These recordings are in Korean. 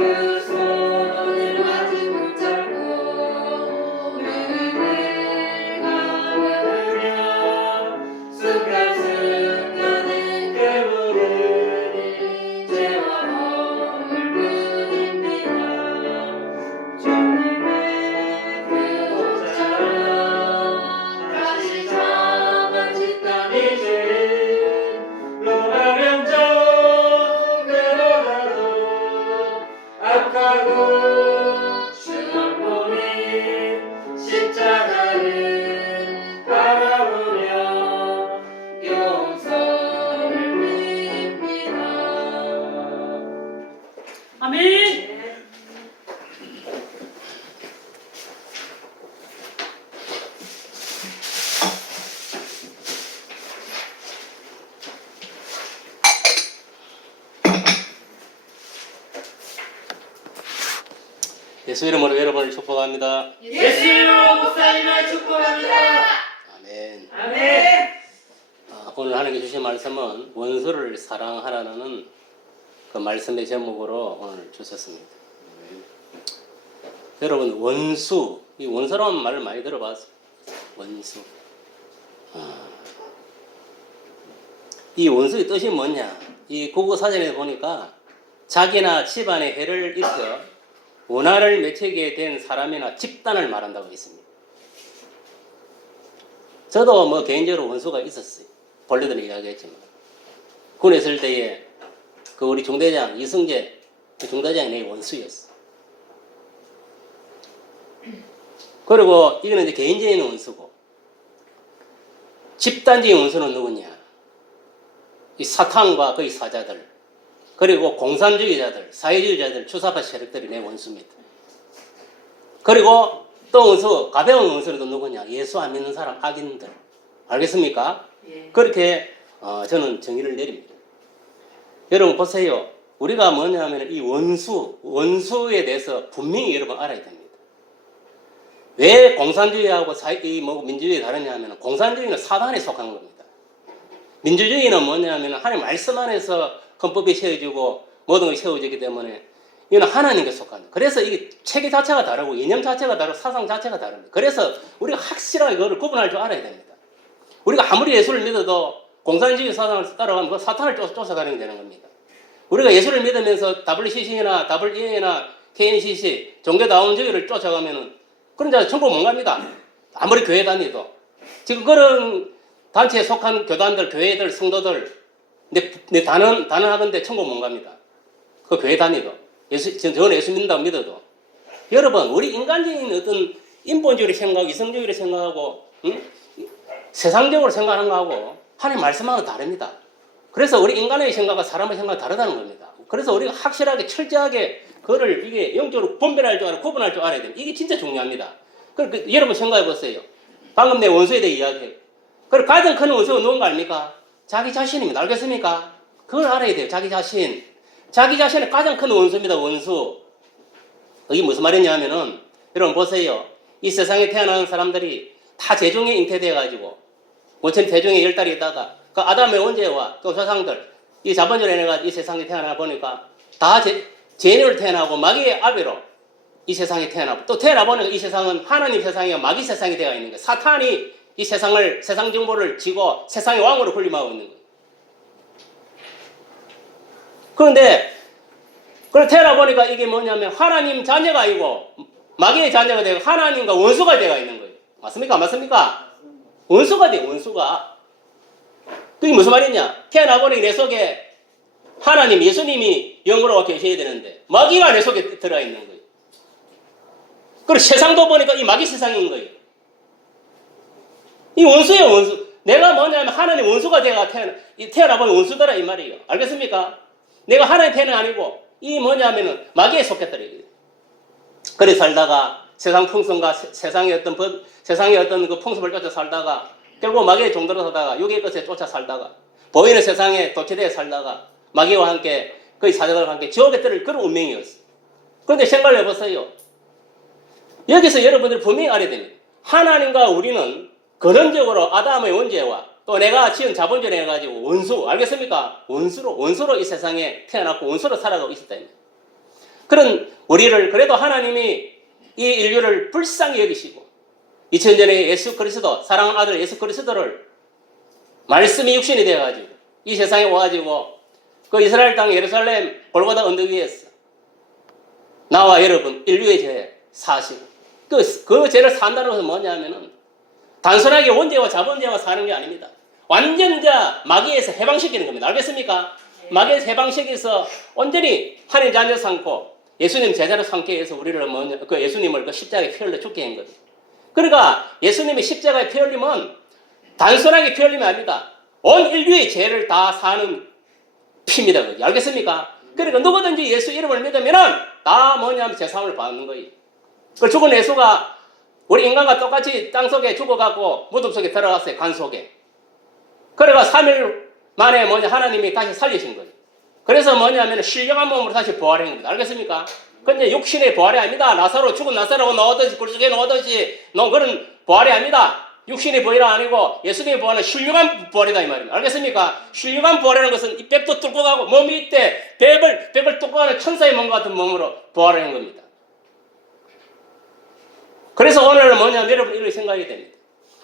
그 손을 아직 붙잡고 흐르는 감으며 순간순간에 깨부르니 죄와 허물 뿐입니다. 주님의 그 옷처럼 다시 잡아진 땀이지 로마 명절 그보다도 악하고 수놓보니 십자가를 바라보며 용서를 빕니다. 아멘. 예수 이름으로 여러분을 축복합니다. 예수 목사님을 축복합니다. 아멘. 아멘. 오늘 하나님께 주신 말씀은 원수를 사랑하라는 그 말씀의 제목으로 오늘 주셨습니다. 여러분 원수, 이 원수라는 말을 많이 들어봤어요. 원수. 이 원수의 뜻이 뭐냐? 이 국어사전에 보니까 자기나 집안에 해를 입혀 원한을 맺히게 된 사람이나 집단을 말한다고 했습니다. 저도 뭐 개인적으로 원수가 있었어요. 본래들은 이야기했지만 군에 있을 때에 그 우리 중대장 이승재 중대장이 내 원수였어. 그리고 이거는 이제 개인적인 원수고, 집단적인 원수는 누구냐? 이 사탄과 그의 사자들, 그리고 공산주의자들, 사회주의자들, 추사파 세력들이 내 원수입니다. 그리고 또 원수, 가벼운 원수는 또 누구냐? 예수 안 믿는 사람, 악인들. 알겠습니까? 예. 그렇게 저는 정의를 내립니다. 여러분 보세요. 우리가 뭐냐면 이 원수에 대해서 분명히 여러분 알아야 됩니다. 왜 공산주의하고 민주주의가 다르냐 하면, 공산주의는 사단에 속한 겁니다. 민주주의는 뭐냐면 하나님 말씀 안에서 헌법이 세워지고 모든 것이 세워지기 때문에 이건 하나님께 속한다. 그래서 이게 체계 자체가 다르고 이념 자체가 다르고 사상 자체가 다릅니다. 그래서 우리가 확실하게 그걸 구분할 줄 알아야 됩니다. 우리가 아무리 예수를 믿어도 공산주의 사상을 따라가면 그 사탄을 쫓아가는 게 되는 겁니다. 우리가 예수를 믿으면서 WCC나 WEA나 KNCC 종교다원주의를 쫓아가면은 그런 자 천국 못 갑니다. 아무리 교회 다니도. 지금 그런 단체에 속한 교단들, 교회들, 성도들 내 단언하건대 천국 못 갑니다. 그 교회 다니도. 저는 예수 믿는다고 믿어도. 여러분, 우리 인간적인 어떤 인본주의를 생각하고 이성주의를 생각하고 세상적으로 생각하는 거하고 하나님 말씀하고는 다릅니다. 그래서 우리 인간의 생각과 사람의 생각이 다르다는 겁니다. 그래서 우리가 확실하게 철저하게 그거를 이게 영적으로 분별할 줄 알고 구분할 줄 알아야 됩니다. 이게 진짜 중요합니다. 그러니까 여러분 생각해 보세요. 방금 내 원수에 대해 이야기해요. 그리고 가장 큰 원수가 누군가 압니까? 자기 자신입니다. 알겠습니까? 그걸 알아야 돼요. 자기 자신. 자기 자신은 가장 큰 원수입니다. 원수. 이게 무슨 말이냐 하면은 여러분 보세요. 이 세상에 태어나는 사람들이 다 재종에 잉태되어가지고 모처럼 대종에 10달이 있다가 그 아담의 원죄와 또 조상들 이 자본주의 내가 이 세상에 태어나 보니까 다 죄인으로 태어나고 마귀의 아비로 이 세상에 태어나고 또 태어나 보니까 이 세상은 하나님 세상이와 마귀 세상이 되어 있는 거예요. 사탄이 이 세상을 세상 정보를 쥐고 세상의 왕으로 군림하고 있는 거예요. 그런데 그걸 태어나 보니까 이게 뭐냐면 하나님 자녀가 아니고 마귀의 자녀가 되고 하나님과 원수가 되어 있는 거예요. 맞습니까? 맞습니까? 원수가 돼요. 원수가. 그게 무슨 말이냐? 태어나 보니 내 속에 하나님, 예수님이 영으로 계셔야 되는데 마귀가 내 속에 들어있는 거예요. 그리고 세상도 보니까 이 마귀 세상인 거예요. 이 원수예요, 원수. 내가 뭐냐면 하나님 원수가 태어나 보니 원수더라 이 말이에요. 알겠습니까? 내가 하나님 태는 아니고 이 뭐냐면은 마귀에 속했더라. 그래 살다가 세상 풍성과 세상의 어떤 그 풍습을 쫓아 살다가 결국 마귀의 종도로 살다가 육의 것에 쫓아 살다가 보이는 세상에 도취되어 살다가 마귀와 함께 그의 사자들과 함께 지옥에 떨어질 그런 운명이었어. 그런데 생각을 해보세요. 여기서 여러분들이 분명히 알아야 됩니다. 하나님과 우리는 근원적으로 아담의 원죄와 또 내가 지은 자본주의를 해가지고 원수, 알겠습니까? 원수로 이 세상에 태어났고 원수로 살아가고 있었다. 그런 우리를 그래도 하나님이 이 인류를 불쌍히 여기시고 2000년에 예수 그리스도 사랑하는 아들 예수 그리스도를 말씀이 육신이 되어가지고 이 세상에 와가지고 그 이스라엘 땅 예루살렘 골고다 언덕 위에서 나와 여러분 인류의 죄 사시고 그 죄를 산다는 것은 뭐냐면은 단순하게 원죄와 자본죄와 사는 게 아닙니다. 완전자 마귀에서 해방시키는 겁니다. 알겠습니까? 마귀에서 해방시켜서 온전히 하나님 자녀 삼고 예수님 제자로 삼기 위해서 우리를 그 예수님을 그 십자가에 피 흘려 죽게 한 거죠. 그러니까 예수님이 십자가에 피 흘리면 단순하게 피 흘리면 아닙니다. 온 인류의 죄를 다 사는 피입니다. 그죠? 알겠습니까? 그러니까 누구든지 예수 이름을 믿으면은 다 뭐냐면 제사함을 받는 거예요. 그 죽은 예수가 우리 인간과 똑같이 땅 속에 죽어가고 무덤 속에 들어갔어요. 간 속에. 그래가 3일 만에 하나님이 다시 살리신 거예요. 그래서 뭐냐면 신령한 몸으로 다시 부활한 겁니다. 알겠습니까? 근데 육신의 부활이 아닙니다. 죽은 나사로가 나오듯이 굴속에 나오듯이 그런 부활이 아닙니다. 육신의 부활이 아니고 예수님의 부활은 신령한 부활이다 이 말입니다. 알겠습니까? 신령한 부활이라는 것은 이 벽도 뚫고 가고 몸 밑에 벽을 뚫고 가는 천사의 몸 같은 몸으로 부활하는 겁니다. 그래서 오늘은 여러분 이렇게 생각이 됩니다.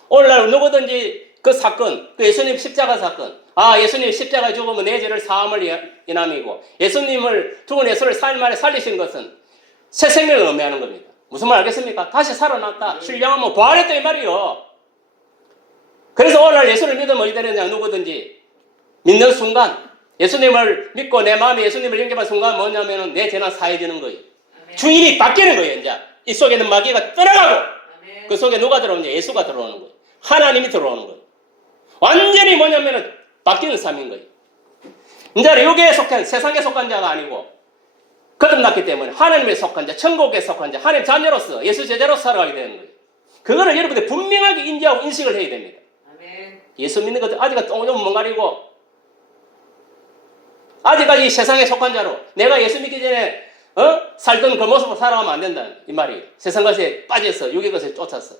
오늘날 누구든지 그 사건, 그 예수님 십자가 사건, 예수님 십자가에 죽으면 내 죄를 사함을 인함이고 예수님을 죽은 예수를 4일 만에 살리신 것은 새 생명을 의미하는 겁니다. 무슨 말 알겠습니까? 다시 살아났다. 신령하면 부활했다 이 말이요. 그래서 오늘날 예수를 믿으면 어디 되느냐 누구든지 믿는 순간 예수님을 믿고 내 마음에 예수님을 영접한 순간 뭐냐면은 내 죄는 사해지는 거예요. 아멘. 주인이 바뀌는 거예요. 이제 이 속에 있는 마귀가 떠나가고 아멘. 그 속에 누가 들어오느냐 예수가 들어오는 거예요. 하나님이 들어오는 거예요. 완전히 뭐냐면은 바뀌는 삶인 거예요. 이제 여기에 속한 세상에 속한 자가 아니고 거듭났기 때문에 하나님에 속한 자, 천국에 속한 자, 하나님 자녀로서 예수 제자로서 살아가게 되는 거예요. 그거를 여러분들 분명하게 인지하고 인식을 해야 됩니다. 아멘. 예수 믿는 것도 아직은 똥좀 멍가리고 아직까지 세상에 속한 자로 내가 예수 믿기 전에 살던 그 모습으로 살아가면 안 된다 이 말이에요. 세상 것에 빠져서 육의 것에 쫓아서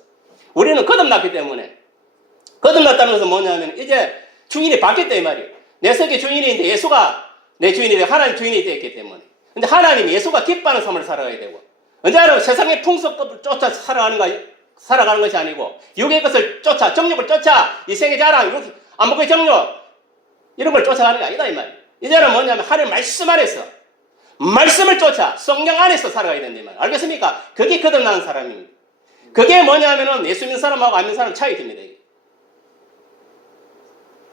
우리는 거듭났기 때문에 거듭났다는 것은 뭐냐면 이제 주인이 바뀌었다 이 말이에요. 내 속에 주인이 이제 예수가 내 주인이 되고 하나님 주인이 되었기 때문에 근데 하나님이 예수가 기뻐하는 삶을 살아가야 되고 언제나 세상의 풍속법을 쫓아 살아가는 것이 아니고 육의 것을 쫓아 정욕을 쫓아 이 생의 자랑 안목의 정욕 이런 걸 쫓아가는 게 아니다 이 말이에요. 이제는 뭐냐면 하나님 말씀 안에서 말씀을 쫓아 성령 안에서 살아가야 된다 이 말이에요. 알겠습니까? 그게 거듭나는 사람입니다. 그게 뭐냐면은 예수 믿는 사람하고 안 믿는 사람 차이입니다.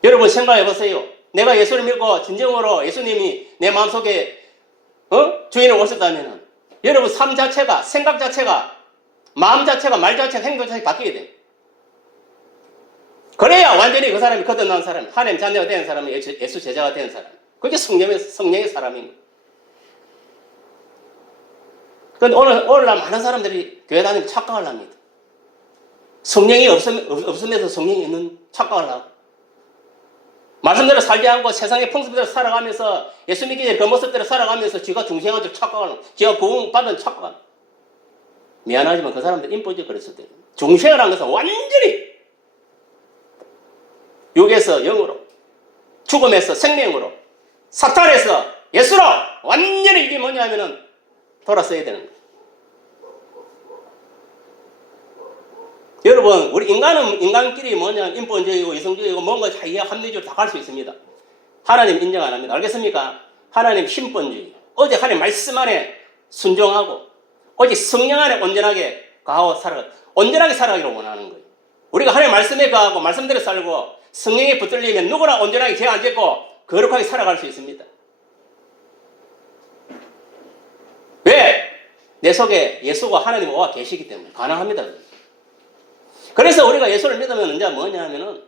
여러분 생각해 보세요. 내가 예수를 믿고 진정으로 예수님이 내 마음속에 주인을 오셨다면 여러분 삶 자체가 생각 자체가 마음 자체가 말 자체가 행동 자체가 바뀌게 돼요. 그래야 완전히 그 사람이 거듭난 사람 하나님 자녀가 된 사람이 예수 제자가 된 사람 그게 성령의 사람인 거예요. 그런데 오늘날 많은 사람들이 교회 다니면서 착각을 합니다. 성령이 없으면서 성령이 있는 착각을 하고 말씀대로 살지 않고 세상의 풍습대로 살아가면서 예수 믿기 전에 그 모습대로 살아가면서 지가 중생한 줄 착각을 하고 지가 구원받은 착각을 하고 미안하지만 그 사람들 인포지 그랬을 때 중생이라는 것은 완전히 육에서 영으로 죽음에서 생명으로 사탄에서 예수로 완전히 이게 뭐냐면은 돌아서야 되는 거예요. 여러분 우리 인간끼리 인본주의고 이성주의고 뭔가 자기가 합리적으로 다 갈 수 있습니다. 하나님 인정 안 합니다. 알겠습니까? 하나님 신본주의 어제 하나님 말씀 안에 순종하고 오직 성령 안에 온전하게 가하고 온전하게 살아가기를 원하는 거예요. 우리가 하나님 말씀에 가하고 말씀대로 살고 성령에 붙들리면 누구나 온전하게 죄 안 짓고 거룩하게 살아갈 수 있습니다. 왜? 내 속에 예수가 하나님 와 계시기 때문에 가능합니다. 그래서 우리가 예수를 믿으면 이제 뭐냐 하면은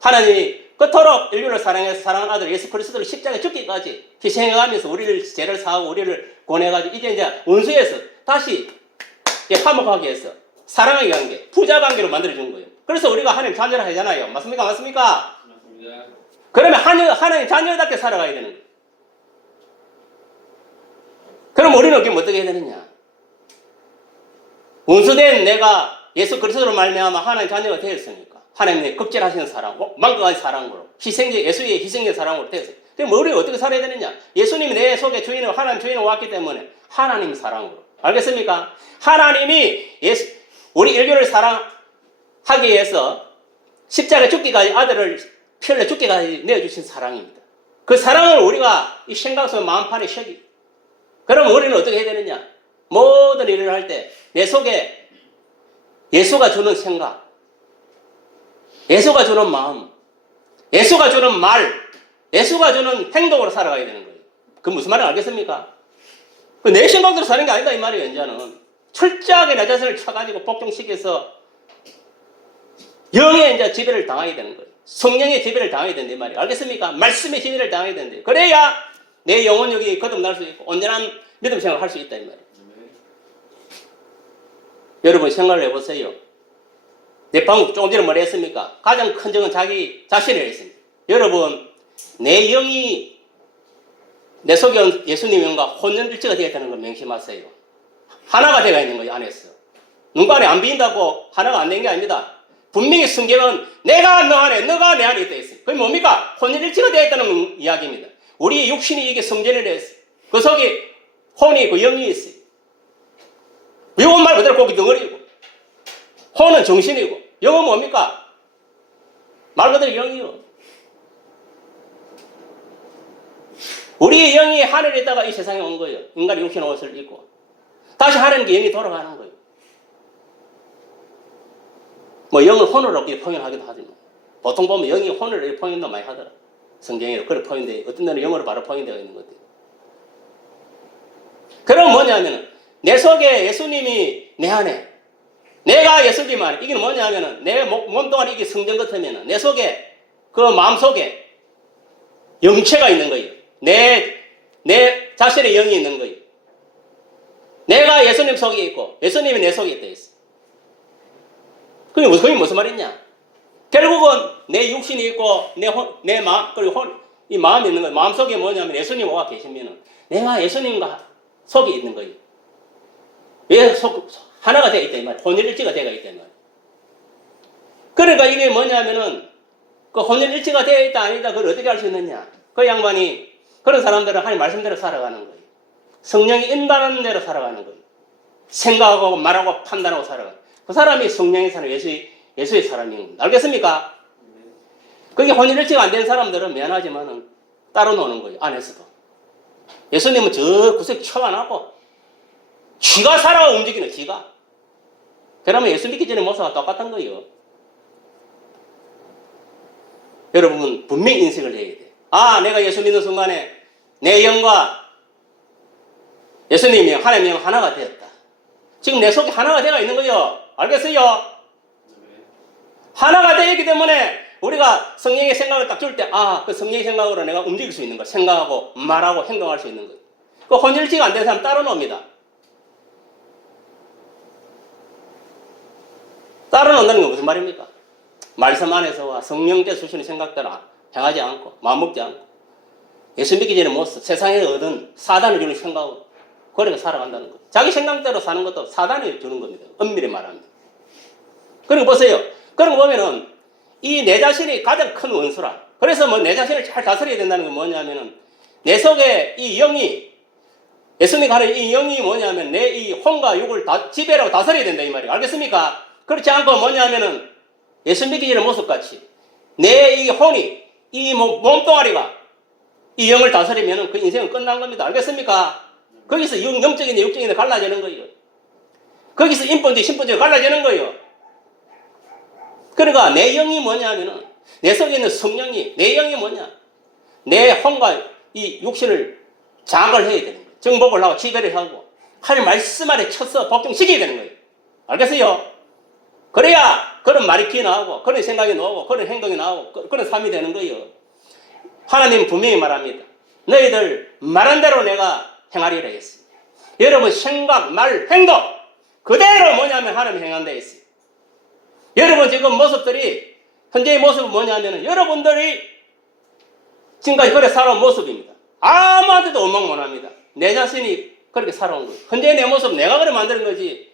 하나님이 그토록 인류를 사랑해서 사랑하는 아들 예수 그리스도를 십자가에 죽기까지 희생해가면서 우리를 죄를 사하고 우리를 권해가지고 이제 원수에서 다시 화목하게 해서 사랑의 관계, 부자 관계로 만들어준 거예요. 그래서 우리가 하나님 자녀라 하잖아요. 맞습니까? 맞습니까? 맞습니다. 그러면 하나님 자녀답게 살아가야 되는 거예요. 그럼 우리는 어떻게 해야 되느냐? 원수된 내가 예수 그리스도로 말미암아 하나님 자녀가 되었으니까 하나님의 급제하시는 사랑, 망각하신 사랑으로 예수의 희생의 사랑으로 되었어요. 그럼 우리가 어떻게 살아야 되느냐? 예수님이 내 속에 주인으로 하나님 주인으로 왔기 때문에 하나님 사랑으로. 알겠습니까? 하나님이 우리 인류를 사랑하기 위해서 십자가에 죽기까지 아들을 피 흘려 죽기까지 내어주신 사랑입니다. 그 사랑을 우리가 이 생각 속 마음판에 새기. 그러면 우리는 어떻게 해야 되느냐? 모든 일을 할 때 내 속에 예수가 주는 생각, 예수가 주는 마음, 예수가 주는 말, 예수가 주는 행동으로 살아가야 되는 거예요. 그 무슨 말인지 알겠습니까? 내 생각대로 사는 게 아니다 이 말이에요. 이제는 철저하게 내 자신을 쳐가지고 복종시켜서 영의 이제 지배를 당하게 되는 거예요. 성령의 지배를 당하게 된다 이 말이에요. 알겠습니까? 말씀의 지배를 당하게 된다. 그래야 내 영혼력이 거듭날 수 있고 온전한 믿음 생활을 할 수 있다 이 말이에요. 여러분 생각을 해보세요. 내 방금 조금 전에 뭐라 했습니까? 가장 큰 적은 자기 자신을 했습니다. 여러분 내 영이 내 속에 예수님 영과 혼연일체가 되었다는 걸 명심하세요. 하나가 되어 있는 거예요 안에서. 눈간에 안 비인다고 하나가 안 된 게 아닙니다. 분명히 성경은 내가 너 안에 너가 내 안에 있다 했어요. 그게 뭡니까? 혼연일체가 되어 있다는 이야기입니다. 우리 육신이 이게 성전을 했어요. 그 속에 혼이 있고 영이 있어요. 영은 말 그대로 고기 덩어리고 혼은 정신이고 영은 뭡니까? 말 그대로 영이요. 우리의 영이 하늘에 있다가 이 세상에 온 거예요. 인간이 육신 옷을 입고 다시 하나님께 영이 돌아가는 거예요. 뭐 영을 혼으로 이렇게 표현하기도 하지만 보통 보면 영이 혼으로 이렇게 표현도 많이 하더라. 성경에 그렇게 표현돼 어떤 데는 영어로 바로 표현되어 있는 것 같아요. 그럼 뭐냐면은 내 속에 예수님이 내 안에 내가 예수님 안에 이게 뭐냐면은 내 몸동안에 이게 성전 같으면은 내 속에 그 마음 속에 영체가 있는 거예요. 내 자신의 영이 있는 거예요. 내가 예수님 속에 있고 예수님이 내 속에 있다 했어. 그게 무슨 말이냐? 결국은 내 육신이 있고 내 마음 그리고 이 마음이 있는 거예요. 마음 속에 뭐냐면 예수님 와 계시면은 내가 예수님과 속에 있는 거예요. 왜 하나가 되어 있다 이 말이에요. 혼연일체가 되어 있다 이 말이에요. 그러니까 이게 뭐냐면은 그 혼연일체가 되어 있다 아니다 그걸 어떻게 알 수 있느냐? 그 양반이 그런 사람들은 하나님 말씀대로 살아가는 거예요. 성령이 인도하는 대로 살아가는 거예요. 생각하고 말하고 판단하고 살아가는 그 사람이 성령의 사람 예수의 사람인 겁니다. 알겠습니까? 그게 혼연일체가 안 된 사람들은 미안하지만은 따로 노는 거예요. 안에서도. 예수님은 저 구석에 쳐안하고 쥐가 살아 움직이는 쥐가. 그러면 예수 믿기 전에 모습과 똑같은 거예요. 여러분 분명히 인식을 해야 돼. 아 내가 예수 믿는 순간에 내 영과 예수님이 하나님의 영 하나가 되었다. 지금 내 속에 하나가 되어 있는 거예요. 알겠어요? 하나가 되어 있기 때문에 우리가 성령의 생각을 딱 줄 때 그 성령의 생각으로 내가 움직일 수 있는 거 생각하고 말하고 행동할 수 있는 거예요. 그 혼일치가 안 된 사람 따로 놉니다. 따로 논다는 건 무슨 말입니까? 말씀 안에서와 성령께서 주시는 생각대로 행하지 않고 마음먹지 않고 예수 믿기 전에 모습 세상에 얻은 사단을 주는 생각으로 그렇게 살아간다는 거예요. 자기 생각대로 사는 것도 사단이 주는 겁니다. 엄밀히 말합니다. 그리고 보세요. 그런 거 보면은 이 내 자신이 가장 큰 원수라. 그래서 뭐 내 자신을 잘 다스려야 된다는 게 뭐냐면은 내 속에 이 영이 예수님이 가는 이 영이 뭐냐면 내 이 혼과 육을 지배하고 다스려야 된다 이 말이에요. 알겠습니까? 그렇지 않고 뭐냐면은 예수 믿기 전의 모습같이 내 이 혼이 이 몸뚱아리가 이 영을 다스리면은 그 인생은 끝난 겁니다. 알겠습니까? 거기서 영적인데 육적인데 갈라지는 거예요. 거기서 인본주의 신본주의 갈라지는 거예요. 그러니까 내 영이 뭐냐면은 내 속에 있는 성령이 내 영이 뭐냐? 내 혼과 이 육신을 장악을 해야 되는 거예요. 정복을 하고 지배를 하고 하나님 말씀 안에 쳐서 복종시켜야 되는 거예요. 알겠어요? 그래야 그런 말이 기 나오고 그런 생각이 나오고 그런 행동이 나오고 그런 삶이 되는 거예요. 하나님 분명히 말합니다. 너희들 말한 대로 내가 행하리라 했어요. 여러분 생각, 말, 행동 그대로 뭐냐면 하나님 행한다 했어요. 여러분 지금 모습들이 현재의 모습은 뭐냐면 여러분들이 지금까지 그렇게 살아온 모습입니다. 아무한테도 원망 못합니다. 내 자신이 그렇게 살아온 거예요. 현재의 내 모습 내가 그래 만드는 거지.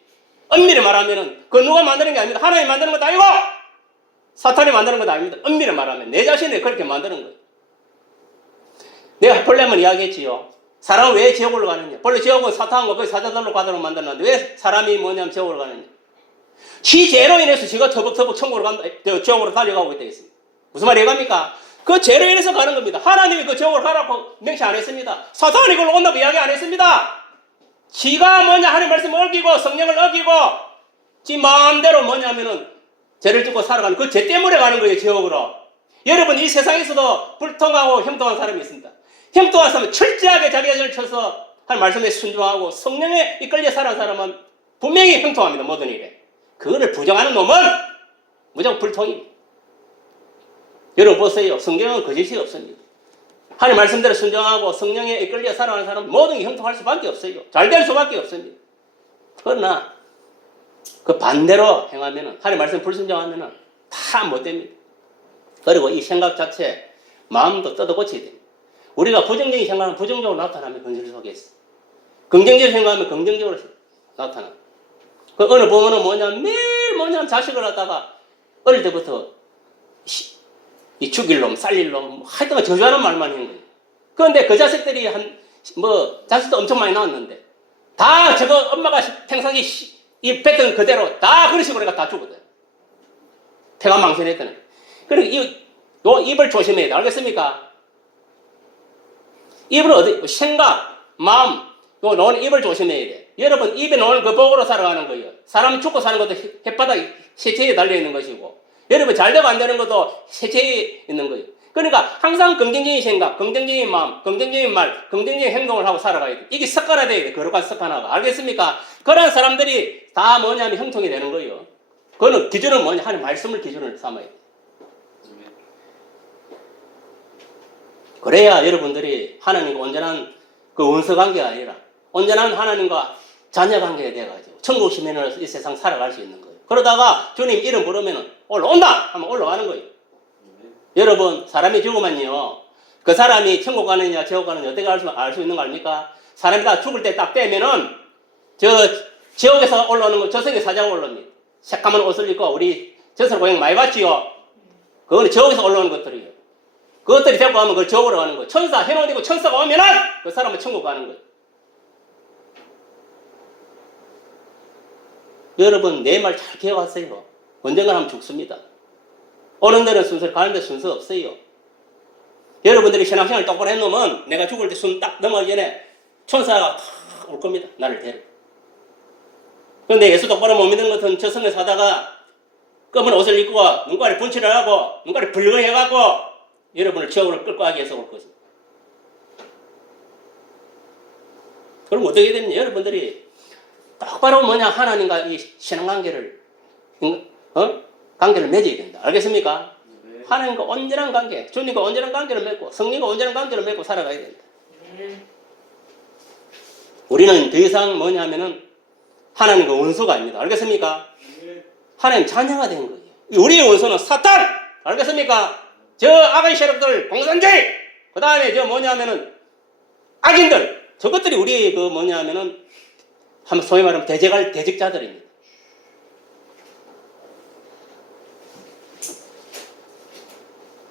엄밀히 말하면은 그 누가 만드는 게 아닙니다. 하나님이 만드는 것도 아니고 사탄이 만드는 것도 아닙니다. 엄밀히 말하면 내 자신이 그렇게 만드는 거예요. 내가 폴렘은 이야기했지요. 사람은 왜 지옥으로 가느냐? 원래 지옥은 사탄과 그 사자들로 가도록 만들었는데 왜 사람이 뭐냐면 지옥으로 가느냐? 지 죄로 인해서 지가 터벅터벅 천국으로 간다, 지옥으로 달려가고 있다 했습니다. 무슨 말이 갑니까? 그 죄로 인해서 가는 겁니다. 하나님이 그 지옥으로 가라고 명시 안 했습니다. 사탄이 그걸 온다고 이야기 안 했습니다. 지가 뭐냐 하나님 말씀을 어기고 성령을 어기고 지 마음대로 뭐냐면은 죄를 짓고 살아가는 그 죄 때문에 가는 거예요, 지옥으로. 여러분 이 세상에서도 불통하고 형통한 사람이 있습니다. 형통한 사람은 철저하게 자기 자신을 쳐서 할 말씀에 순종하고 성령에 이끌려 살아가는 사람은 분명히 형통합니다. 모든 일에. 그거를 부정하는 놈은 무조건 불통입니다. 여러분 보세요. 성경은 거짓이 없습니다. 하나님 말씀대로 순종하고 성령에 이끌려 살아가는 사람은 모든 게 형통할 수밖에 없어요. 잘 될 수밖에 없습니다. 그러나 그 반대로 행하면은 하나님 말씀 불순종하면은 다 못됩니다. 그리고 이 생각 자체 마음도 뜯어 고쳐야 됩니다. 우리가 부정적인 생각은 부정적으로 나타나면 현실 속에서 긍정적으로 생각하면 긍정적으로 나타나. 그 어느 부모는 매일 자식을 갖다가 어릴 때부터 이 죽일 놈, 살릴 놈, 하여튼 저주하는 말만 하는 거예요. 그런데 그 자식들이 자식도 엄청 많이 나왔는데 다 저거 엄마가 평상시 이 뱉은 그대로 다 그런 식으로 다 죽었어요. 태가 망신했더니. 그리고 입을 조심해야 돼. 알겠습니까? 입을 생각, 마음, 놓은 입을 조심해야 돼. 여러분, 입에 놓은 그 복으로 살아가는 거예요. 사람이 죽고 사는 것도 햇바닥 세체에 달려있는 것이고, 여러분, 잘 되고 안 되는 것도 세체에 있는 거예요. 그러니까 항상 긍정적인 생각, 긍정적인 마음, 긍정적인 말, 긍정적인 행동을 하고 살아가야 돼. 이게 습관화돼야 돼. 거룩한 습관화가. 알겠습니까? 그런 사람들이 다 뭐냐면 형통이 되는 거예요. 그거는 기준은 뭐냐? 하나님 말씀을 기준을 삼아야 돼. 그래야 여러분들이 하나님과 온전한 그 원수 관계가 아니라 온전한 하나님과 자녀 관계가 돼가지고 천국 시민으로서 이 세상 살아갈 수 있는 거예요. 그러다가 주님 이름 부르면 올라온다 하면 올라가는 거예요. 여러분 사람이 죽으면요 그 사람이 천국 가느냐 지옥 가느냐 어떻게 알 수 있는 거 아닙니까? 사람이 다 죽을 때 딱 되면은 지옥에서 올라오는 거 저승에 사자가 올라옵니다. 새까만 옷을 입고 우리 전설 고행 많이 봤지요. 그거는 지옥에서 올라오는 것들이에요. 그것들이 데리고 가면 그걸 지옥으로 가는 거예요. 천사 해놓고 천사가 오면은 그 사람은 천국 가는 거예요. 여러분 내 말 잘 기억하세요. 언젠가 하면 죽습니다. 오는 데는 순서 가는 데 순서 없어요. 여러분들이 신앙생활 똑바로 해놓으면 내가 죽을 때 숨 딱 넘어가기 전에 천사가 올 겁니다. 나를 데려. 그런데 예수 똑바로 못 믿는 것은 저승에 사다가 검은 옷을 입고 눈가리 분칠을 하고 눈가리 붉어해갖고 여러분을 지옥으로 끌고 가기 위해서 올 것입니다. 그럼 어떻게 되느냐? 여러분들이 똑바로 하나님과 이 신앙관계를 관계를 맺어야 된다. 알겠습니까? 네. 하나님과 온전한 관계, 주님과 온전한 관계를 맺고 성령과 온전한 관계를 맺고 살아가야 된다. 네. 우리는 더 이상 하면은 하나님과 원수가 아닙니다. 알겠습니까? 네. 하나님 자녀가 된 거예요. 우리의 원수는 사탄! 알겠습니까? 저 악의 세력들, 공산주의! 그 다음에 하면은 악인들! 저것들이 우리의 하면은 소위 말하면 대적자들입니다.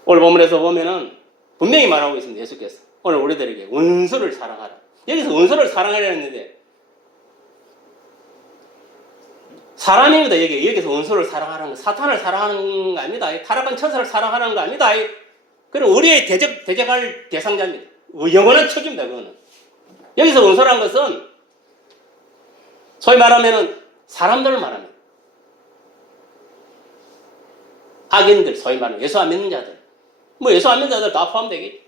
오늘 본문에서 보면은 분명히 말하고 있습니다. 예수께서. 오늘 우리들에게 원수를 사랑하라. 여기서 원수를 사랑하라 했는데 사람입니다. 여기서 원수를 사랑하는 거, 사탄을 사랑하는 거 아닙니다. 타락한 천사를 사랑하는 거 아닙니다. 그럼 우리의 대적할 대상자입니다. 영원한 책임입니다. 그거는. 여기서 원수라는 것은 소위 말하면은 사람들을 말합니다. 악인들, 소위 말하면 예수 안 믿는 자들. 예수 안 믿는 자들 다 포함되겠죠.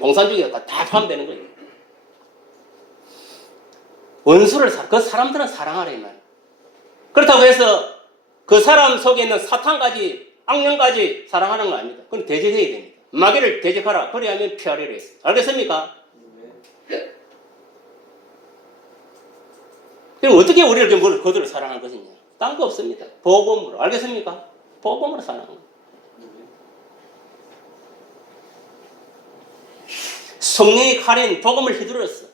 공산주의가 다 포함되는 거예요. 원수를 그 사람들은 사랑하라 이 말이에요. 그렇다고 해서 그 사람 속에 있는 사탄까지 악령까지 사랑하는 거 아닙니다. 그건 대적해야 됩니다. 마귀를 대적하라. 그래야만 피하리라 했어요. 알겠습니까? 네. 그럼 어떻게 우리를 그들을 사랑할 것이냐? 딴 거 없습니다. 복음으로. 알겠습니까? 복음으로 사랑하는 거예요. 성령의 칼인 복음을 휘두르었어.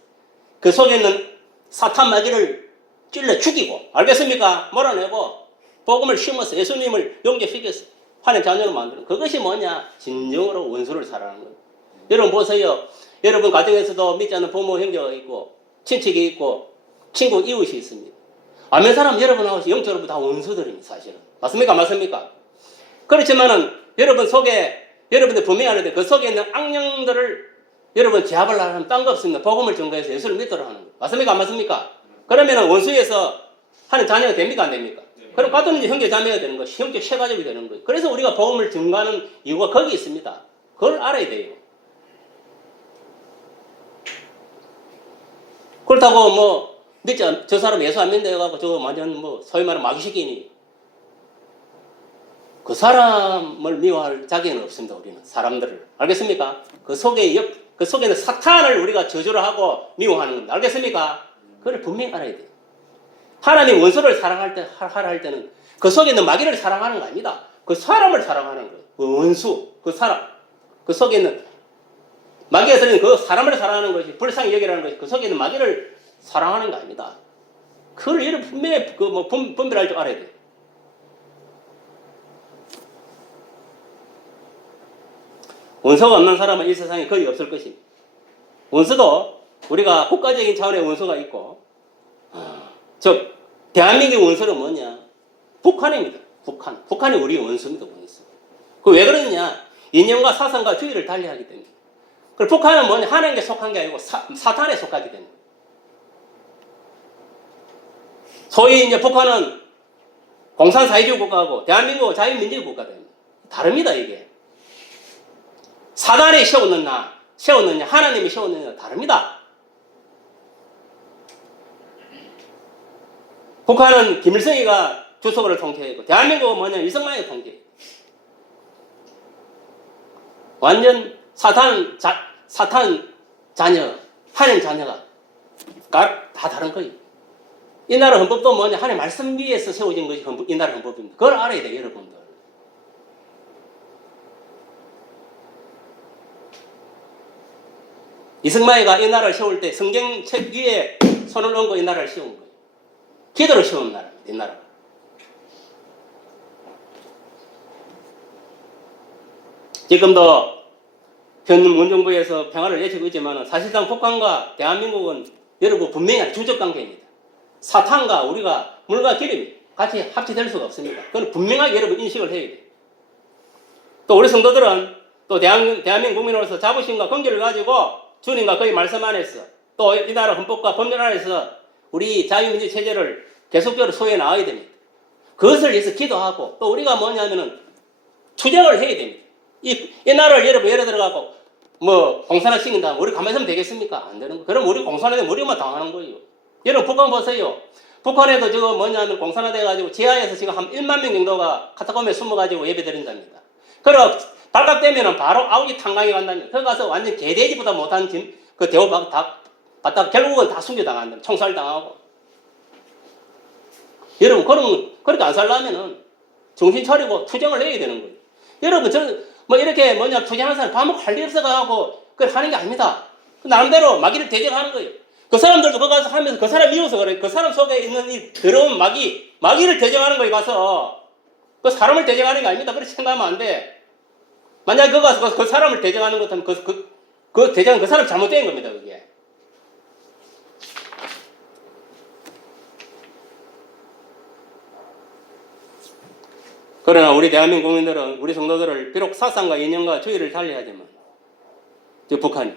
그 속에 있는 사탄 마귀를 찔러 죽이고, 알겠습니까? 몰아내고 복음을 심어서 예수님을 용접시켰어. 하나님 자녀로 만드는 그것이 뭐냐? 진정으로 원수를 사랑하는 거예요. 여러분 보세요. 여러분 가정에서도 믿지 않는 부모 형제가 있고 친척이 있고 친구 이웃이 있습니다. 아멘 사람 여러분하고 영적으로 다 원수들입니다. 사실은 맞습니까? 맞습니까? 그렇지만은 여러분 속에 여러분들 분명히 알아야 그 속에 있는 악령들을 여러분 제압을 하려면 딴 거 없습니다. 복음을 전가해서 예수를 믿도록 하는 거. 맞습니까? 안 맞습니까? 그러면은 원수에서 하는 자녀가 됩니까? 안 됩니까? 그럼 같은 이제 형제 자매가 되는 거, 형제 쉐가족이 되는 거예요. 그래서 우리가 복음을 전가하는 이유가 거기 있습니다. 그걸 알아야 돼요. 그렇다고 뭐 믿지 저 사람 예수 안 믿는다 해가지고 저 완전 뭐 소위 말하는 마귀새끼니 그 사람을 미워할 자격은 없습니다. 우리는 사람들을 알겠습니까? 그 속에는 사탄을 우리가 저주를 하고 미워하는 겁니다. 알겠습니까? 그걸 분명히 알아야 돼요. 하나님 원수를 사랑할 때 하라 할 때는 그 속에 있는 마귀를 사랑하는 거 아닙니다. 그 사람을 사랑하는 거예요. 그 원수, 그 사람, 그 속에 있는 마귀에서는 그 사람을 사랑하는 것이 불쌍히 여기라는 것이 그 속에 있는 마귀를 사랑하는 거 아닙니다. 그걸 여러분 분명히 분별할 줄 알아야 돼요. 원수가 없는 사람은 이 세상에 거의 없을 것입니다. 원수도 우리가 국가적인 차원의 원수가 있고, 즉 대한민국의 원수는 뭐냐? 북한입니다. 북한이 우리의 원수입니다. 원수. 그 왜 그러느냐? 이념과 사상과 주의를 달리하기 때문에. 그리고 북한은 뭐냐? 하나님께 속한 게 아니고 사탄에 속하기 때문에. 소위 이제 북한은 공산사회주의 국가하고 대한민국은 자유민주주의 국가입니다. 다릅니다, 이게. 사단이 세웠느냐, 하나님이 세웠느냐, 다릅니다. 북한은 김일성이가 주석을 통치했고, 대한민국은 뭐냐, 이승만이 통치했고. 완전 사탄 자녀, 하나님 자녀가 다 다른 거예요. 이 나라 헌법도 뭐냐, 하나님 말씀 위에서 세워진 것이 이 나라 헌법입니다. 그걸 알아야 돼요, 여러분들. 이승만이가 이 나라를 세울 때 성경책 위에 손을 얹고 이 나라를 세운 거예요. 기도를 세운 나라입니다, 이 나라가. 지금도 현 문정부에서 평화를 외치고 있지만 사실상 북한과 대한민국은 여러분 분명히 주적 관계입니다. 사탄과 우리가 물과 기름이 같이 합치될 수가 없습니다. 그건 분명하게 여러분 인식을 해야 돼요. 또 우리 성도들은 또 대한민국 국민으로서 자부심과 긍지를 가지고 주님과 그의 말씀 안에서 또 이 나라 헌법과 법률 안에서 우리 자유민주 체제를 계속적으로 소유해 나가야 됩니다. 그것을 위해서 기도하고 또 우리가 뭐냐면은 투쟁을 해야 됩니다. 이 나라를 여러분 예를 들어가고 뭐 공산화 시킨다면 우리 가만히 있으면 되겠습니까? 안 되는 거. 그럼 우리 공산화되면 우리만 당하는 거예요. 여러분 북한 보세요. 북한에도 저거 뭐냐면 공산화돼가지고 지하에서 지금 한 1만 명 정도가 카타콤에 숨어가지고 예배드린답니다. 그리고 발각되면은 바로 아우지 탄광에 간다면 거기 가서 완전 개돼지보다 못한 그 대우받고 다 받다가 결국은 다 숨겨당한다. 총살당하고. 여러분 그렇게 안 살려면은 정신 차리고 투쟁을 해야 되는 거예요. 여러분 저는 뭐 이렇게 투쟁하는 사람 밥 먹고 할 일 없어가지고 그걸 하는 게 아닙니다. 나름대로 마귀를 대적하는 거예요. 그 사람들도 거기 가서 하면서 그 사람 미워서 그래요. 그 사람 속에 있는 이 더러운 마귀를 대적하는 거에 가서 그 사람을 대적하는 게 아닙니다. 그렇게 생각하면 안 돼. 만약에 거기 가서 그 사람을 대적하는 것 같으면 그 대적은 그 사람 잘못된 겁니다. 그게. 그러나 우리 대한민국 국민들은 우리 성도들을 비록 사상과 이념과 주의를 달리하지만 저 북한이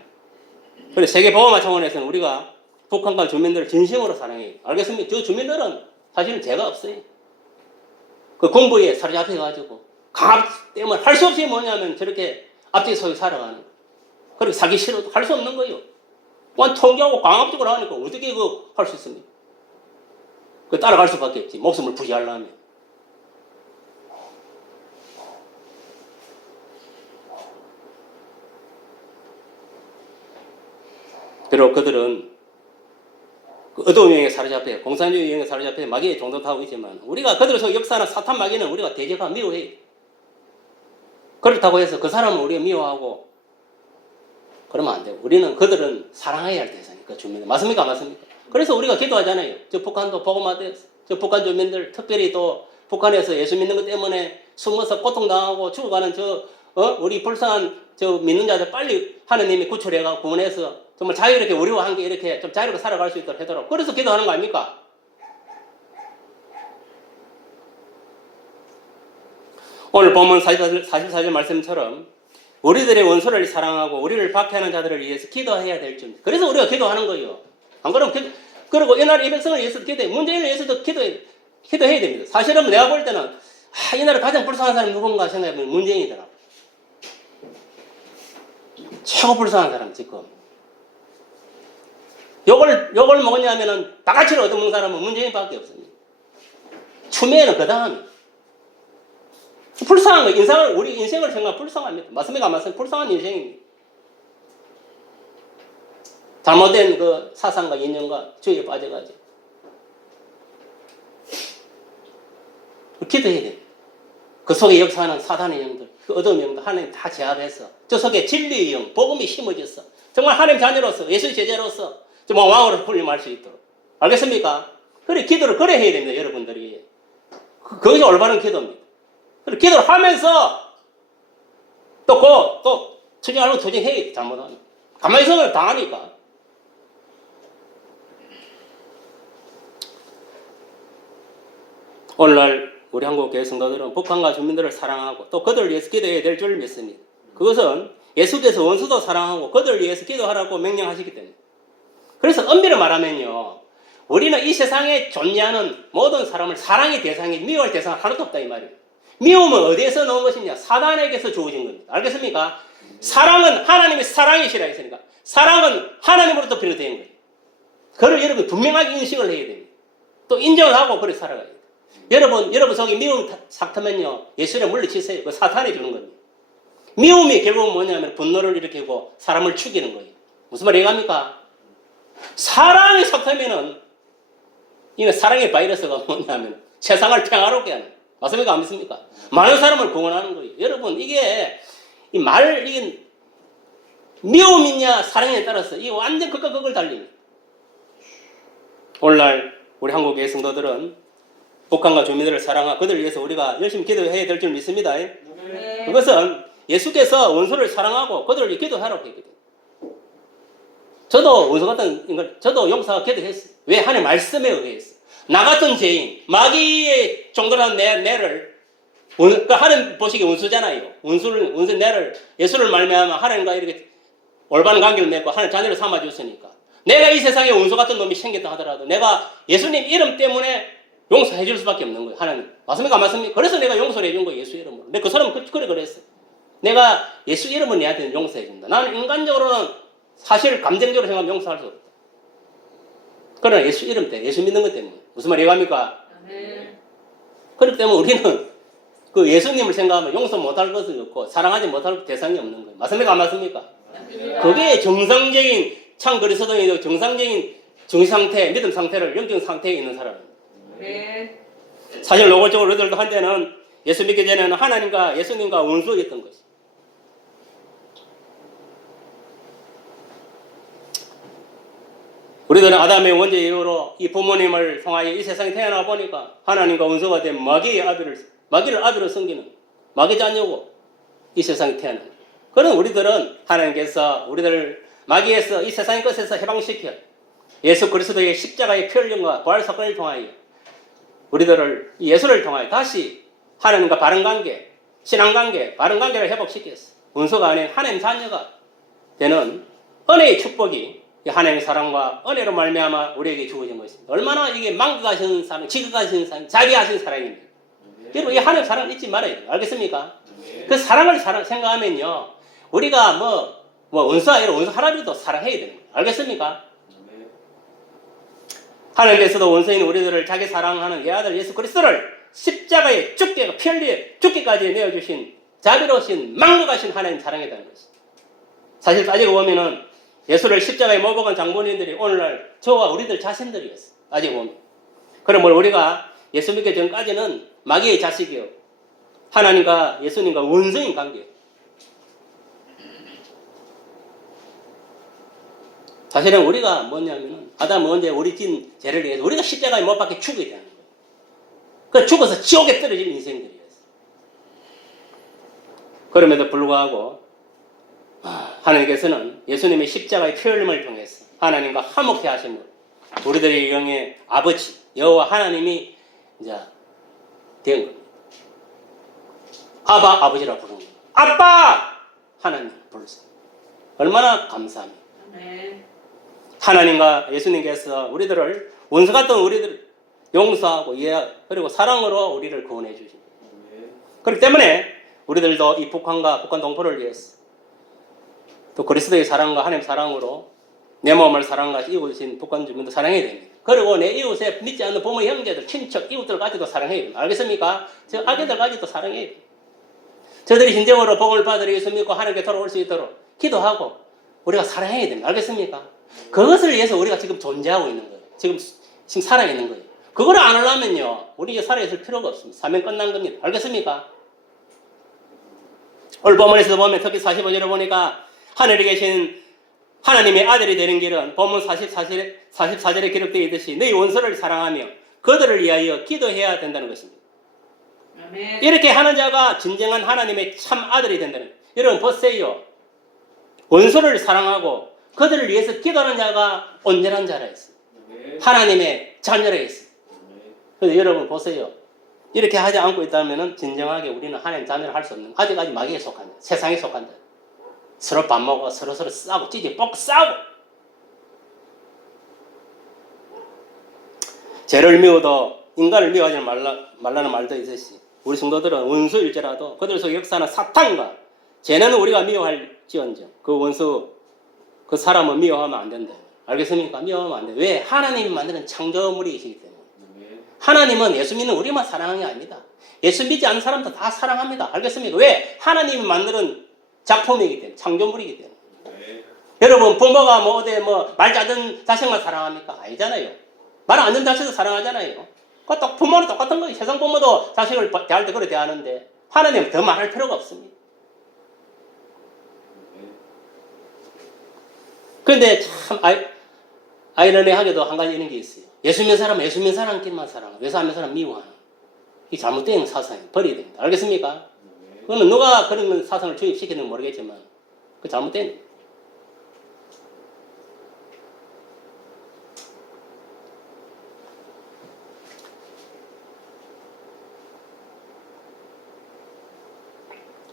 그래서 세계보호마 차원에서는 우리가 북한과 주민들을 진심으로 사랑해요. 알겠습니까? 저 주민들은 사실은 죄가 없어요. 그 군부에 사로잡혀가지고 강압 때문에 할 수 없이 뭐냐면 저렇게 앞뒤 속에 살아가는 거예요. 그리고 사기 싫어도 할 수 없는 거예요. 통제하고 강압적으로 하니까 어떻게 그거 할 수 있습니까? 그 따라갈 수밖에 없지. 목숨을 부지하려면. 그리고 그들은 그 어두운 영에 사로잡혀 공산주의 영에 사로잡혀 마귀의 종도하고 있지만 우리가 그들에서 역사나 사탄 마귀는 우리가 대적하고 미워해요. 그렇다고 해서 그 사람을 우리가 미워하고 그러면 안 돼요. 우리는 그들은 사랑해야 할 대상이니까 주민들. 맞습니까? 맞습니까? 그래서 우리가 기도하잖아요. 저 북한도 복음화돼 저 북한 주민들 특별히 또 북한에서 예수 믿는 것 때문에 숨어서 고통당하고 죽어가는 저 우리 불쌍한 저 믿는 자들 빨리 하느님이 구출해가 구원해서 정말 자유롭게 우리와 함께 이렇게 좀 자유롭게 살아갈 수 있도록 하도록 그래서 기도하는 거 아닙니까? 오늘 보면 44절 말씀처럼 우리들의 원수를 사랑하고 우리를 박해하는 자들을 위해서 기도해야 될 줄. 그래서 우리가 기도하는 거예요. 안 그러면 그리고 이 나라 이 백성을 위해서도 기도해. 문재인을 위해서도 기도해야 됩니다. 사실은 내가 볼 때는 이 나라 가장 불쌍한 사람이 누군가 생각해보면 문재인이더라. 최고 불쌍한 사람 지금. 욕을 먹었냐면은 바가지를 얻어먹는 사람은 문재인밖에 없습니다. 추미애는 그 다음에 불쌍한 거, 우리 인생을 생각하면 불쌍합니다. 맞습니까? 안 맞습니까? 불쌍한 인생입니다. 잘못된 그 사상과 인연과 주의에 빠져가지고. 기도해야 돼요. 그 속에 역사하는 사단의 영들, 그 어두운 영들, 하나님 다 제압해서, 저 속에 진리의 영, 복음이 심어져서, 정말 하나님 자녀로서, 예수의 제자로서, 정말 왕으로 훈련할 수 있도록. 알겠습니까? 그래, 기도를 그래 해야 됩니다, 여러분들이. 그것이 올바른 기도입니다. 그리고 기도를 하면서 또 처징하려고 처징해야 잘못하면 가만히 있으면 당하니까. 오늘날 우리 한국 교회 성도들은 북한과 주민들을 사랑하고 또 그들을 위해서 기도해야 될 줄 믿습니다. 그것은 예수께서 원수도 사랑하고 그들을 위해서 기도하라고 명령하시기 때문에. 그래서 엄밀히 말하면요, 우리는 이 세상에 존재하는 모든 사람을 사랑의 대상이 미워할 대상은 하나도 없다 이 말이에요. 미움은 어디에서 나온 것이냐? 사단에게서 주어진 겁니다. 알겠습니까? 사랑은 하나님의 사랑이시라 했으니까 사랑은 하나님으로부터 비롯된 거예요. 그걸 여러분 분명하게 인식을 해야 됩니다. 또 인정을 하고 그렇게 살아가야 돼요. 여러분 속에 미움 삭트면요, 예수를 물리치세요. 그 사탄이 주는 겁니다. 미움이 결국은 뭐냐면 분노를 일으키고 사람을 죽이는 거예요. 무슨 말 이해갑니까? 사랑이 삭트면은 이거 사랑의 바이러스가 뭐냐면 세상을 평화롭게 하는 거예요. 맞습니까? 안 믿습니까? 많은 사람을 구원하는 거예요. 여러분, 이게 미움이냐 사랑에 따라서 이게 완전 극과 극을 달립니다. 오늘날 우리 한국의 성도들은 북한과 주민들을 사랑하고 그들을 위해서 우리가 열심히 기도해야 될 줄 믿습니다. 네. 그것은 예수께서 원수를 사랑하고 그들을 위해 기도하라고 했거든요. 저도 원수 같은 걸 저도 용서하고 기도했어요. 왜? 하나님 말씀에 의해서. 나 같은 죄인, 마귀의 종들한 내를, 그러니까 하나님 보시기에 원수잖아요. 내를, 예수를 말미암아 하나님과 이렇게 올바른 관계를 맺고 하나님 자녀를 삼아줬으니까. 내가 이 세상에 원수 같은 놈이 생겼다 하더라도 내가 예수님 이름 때문에 용서해 줄 수밖에 없는 거예요. 하나님. 맞습니까? 안 맞습니까? 그래서 내가 용서를 해준 거예요. 예수 이름으로. 근데 그 사람은 그랬어요. 내가 예수 이름은 내한테는 용서해 준다. 나는 인간적으로는 사실 감정적으로 생각하면 용서할 수 없다. 그러나 예수 이름 때문에, 예수 믿는 것 때문에. 무슨 말 이해갑니까? 네. 그렇기 때문에 우리는 그 예수님을 생각하면 용서 못할 것은 없고 사랑하지 못할 대상이 없는 거예요. 맞습니까? 안 맞습니까? 그게 정상적인 참 그리스도인의 정상적인 정상태, 믿음 상태를 영적 상태에 있는 사람입니다. 네. 사실 노골적으로 우리들도 한때는 예수 믿기 전에는 하나님과 예수님과 원수였던 것이. 우리들은 아담의 원죄 이후로 이 부모님을 통하여 이 세상에 태어나 보니까 하나님과 원수가 된 마귀를 아비로 섬기는 마귀 자녀고 이 세상에 태어난. 그런 우리들은 하나님께서 우리들을 마귀에서 이 세상의 것에서 해방시켜 예수 그리스도의 십자가의 피 흘림과 부활 사건을 통하여 우리들을 예수를 통하여 다시 하나님과 바른 관계, 신앙 관계, 바른 관계를 회복시켰어. 원수가 아닌 하나님 자녀가 되는 은혜의 축복이 하나님의 사랑과 은혜로 말미암아 우리에게 주어진 것입니다. 얼마나 이게 망각하신 사랑, 지극하신 사랑, 자비하신 사랑입니다. 여러분, 이 하나님의 사랑을 잊지 말아야 돼요. 알겠습니까? 그 사랑을 생각하면요, 우리가 원수 아니라 원수 하나님도 사랑해야 되는 거예요. 알겠습니까? 하나님께서도 원수인 우리들을 자기 사랑하는 내 아들 예수 그리스도를 십자가에 죽기까지 내어주신 자비로우신 망각하신 하나님 사랑이라는 것입니다. 사실 따지고 보면은 예수를 십자가에 못 박은 장본인들이 오늘날 저와 우리들 자신들이었어요. 따지고 보면. 그럼 우리가 예수 믿기 전까지는 마귀의 자식이요, 하나님과 예수님과 원수인 관계예요. 사실은 우리가 뭐냐면은 아담은 언제 우리 진 죄를 위해서 우리가 십자가에 못 박혀 죽어야 되는 거예요. 그 죽어서 지옥에 떨어진 인생들이었어요. 그럼에도 불구하고 하나님께서는 예수님의 십자가의 피 흘림을 통해서 하나님과 화목케 하심으로 우리들의 영의 아버지 여호와 하나님이 이제 된 겁니다. 아바 아버지라 부르는 겁니다. 아빠 하나님 부르세요. 얼마나 감사합니다. 아멘. 하나님과 예수님께서 우리들을 원수 같던 우리들을 용서하고 이해 그리고 사랑으로 우리를 구원해 주십니다. 그렇기 때문에 우리들도 이 북한과 북한 동포를 위해서 또 그리스도의 사랑과 하나님 사랑으로 내 몸을 사랑과 이웃인 북한 주민도 사랑해야 됩니다. 그리고 내 이웃에 믿지 않는 부모, 형제들, 친척, 이웃들까지도 사랑해야 됩니다. 알겠습니까? 저 아기들까지도 사랑해야 됩니다. 저들이 진정으로 복을 받으려 예수 믿고 하나님께 돌아올 수 있도록 기도하고 우리가 사랑해야 됩니다. 알겠습니까? 그것을 위해서 우리가 지금 존재하고 있는 거예요. 지금 살아있는 거예요. 그걸 안 하려면요, 우리 살아있을 필요가 없습니다. 사명 끝난 겁니다. 알겠습니까? 오늘 본문에서 보면 특히 45절에 보니까 하늘에 계신 하나님의 아들이 되는 길은 본문 44절에 기록되어 있듯이 너희 원수를 사랑하며 그들을 위하여 기도해야 된다는 것입니다. 아멘. 이렇게 하는 자가 진정한 하나님의 참 아들이 된다는 거예요. 여러분 보세요. 원수를 사랑하고 그들을 위해서 기도하는 자가 온전한 자라 했어요. 하나님의 자녀라 했어요. 그런데 여러분 보세요. 이렇게 하지 않고 있다면 진정하게 우리는 하나님 자녀를 할 수 없는, 아직까지 마귀에 속한 자, 세상에 속한 자. 서로 밥 먹고 서로 싸고 찌지 뽑고 싸고 죄를 미워도 인간을 미워하지 말라는 말도 있듯이 우리 성도들은 원수일지라도 그들 속에 역사하는 사탄과 죄는 우리가 미워할지언정 그 원수 그 사람은 미워하면 안 된다. 알겠습니까? 미워하면 안 돼. 왜? 하나님이 만드는 창조물이시기 때문에. 하나님은 예수 믿는 우리만 사랑하는 게 아닙니다. 예수 믿지 않는 사람도 다 사랑합니다. 알겠습니까? 왜? 하나님이 만드는 작품이기 때문에, 창조물이기 때문에. 여러분 부모가 뭐 어디 말 작은 자식만 사랑합니까? 아니잖아요. 말 안 듣는 자식도 사랑하잖아요. 그 부모는 똑같은 거예요. 세상 부모도 자식을 대할 때 그렇게 대하는데 하나님은 더 말할 필요가 없습니다. 그런데 참 아이러니하게도 한 가지 이런 게 있어요. 예수 믿는 사람은 예수 믿는 사람끼리만 사랑하고 예수 안 믿는 사람 미워하는 이 잘못된 사상이 버려야 됩니다. 알겠습니까? 그거는 누가 그런 사상을 주입시키는지 모르겠지만 그 잘못된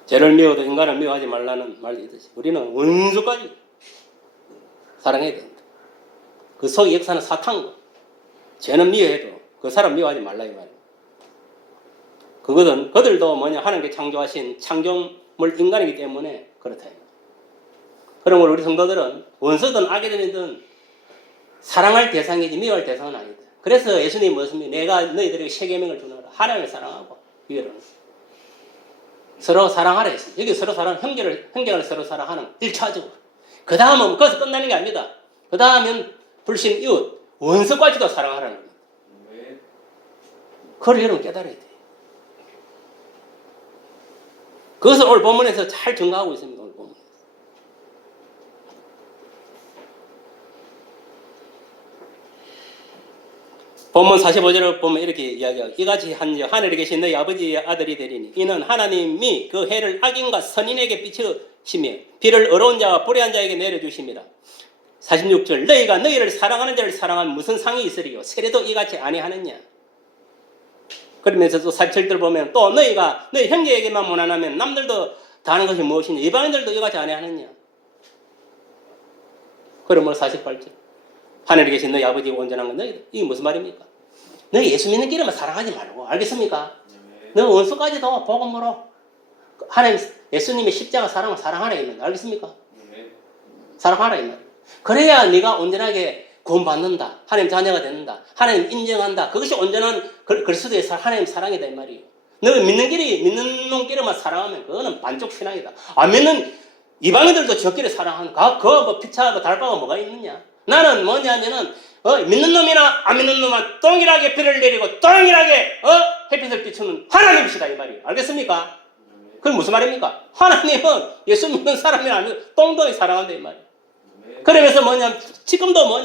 죄를 미워도 인간을 미워하지 말라는 말도 있듯이 우리는 원수까지 사랑해야 된다. 그 속에 역사는 사탄과 죄는 미워해도 그 사람 미워하지 말라 이 말이에요. 그들도 하나님께 창조하신 창조물 인간이기 때문에 그렇다. 그러므로 우리 성도들은 원수든 악이든 사랑할 대상이지 미워할 대상은 아니다. 그래서 예수님이 무엇입니까? 내가 너희들에게 세 계명을 주노라. 하나님을 사랑하고 이거는 서로 사랑하라 했습니다. 여기 서로 사랑, 형제를 서로 사랑하는 1차적으로. 그 다음은 거기서 끝나는 게 아닙니다. 그 다음은 불신 이웃, 원수까지도 사랑하라는 겁니다. 그걸 여러분 깨달아야 돼요. 그것을 오늘 본문에서 잘 증거하고 있습니다. 오늘 본문에서. 본문 45절을 보면 이렇게 이야기하고 이같이 한즉 하늘에 계신 너희 아버지의 아들이 되리니 이는 하나님이 그 해를 악인과 선인에게 비추시며 비를 어려운 자와 불의한 자에게 내려주심이라. 46절 너희가 너희를 사랑하는 자를 사랑하면 무슨 상이 있으리요 세례도 이같이 아니하느냐. 그러면서 또 47절 보면 또 너희가 너희 형제에게만 무난하면 남들도 다 하는 것이 무엇이냐 이방인들도 이같이 아니하느냐. 그러면 48절 하늘에 계신 너희 아버지가 온전한 건 너희들. 이게 무슨 말입니까? 너희 예수 믿는 길에만 사랑하지 말고 알겠습니까? 너 원수까지도 복음으로 하나님 예수님의 십자가 사랑을 사랑하라 이 말. 알겠습니까? 사랑하라 이 말. 그래야 네가 온전하게 구원받는다. 하나님 자녀가 된다. 하나님 인정한다. 그것이 온전한 그리스도의 하나님 사랑이다 이 말이에요. 너 믿는 놈끼리만 사랑하면 그거는 반쪽 신앙이다. 안 믿는 이방인들도 저끼리 사랑하는 그거 뭐 피차하고 달바가 뭐가 있느냐. 나는 뭐냐면은 믿는 놈이나 안 믿는 놈은 동일하게 비를 내리고 동일하게 햇빛을 비추는 하나님이시다 이 말이에요. 알겠습니까? 그게 무슨 말입니까? 하나님은 예수 믿는 사람이 아니고 동동이 사랑한다 이 말이에요. 그러면서 지금도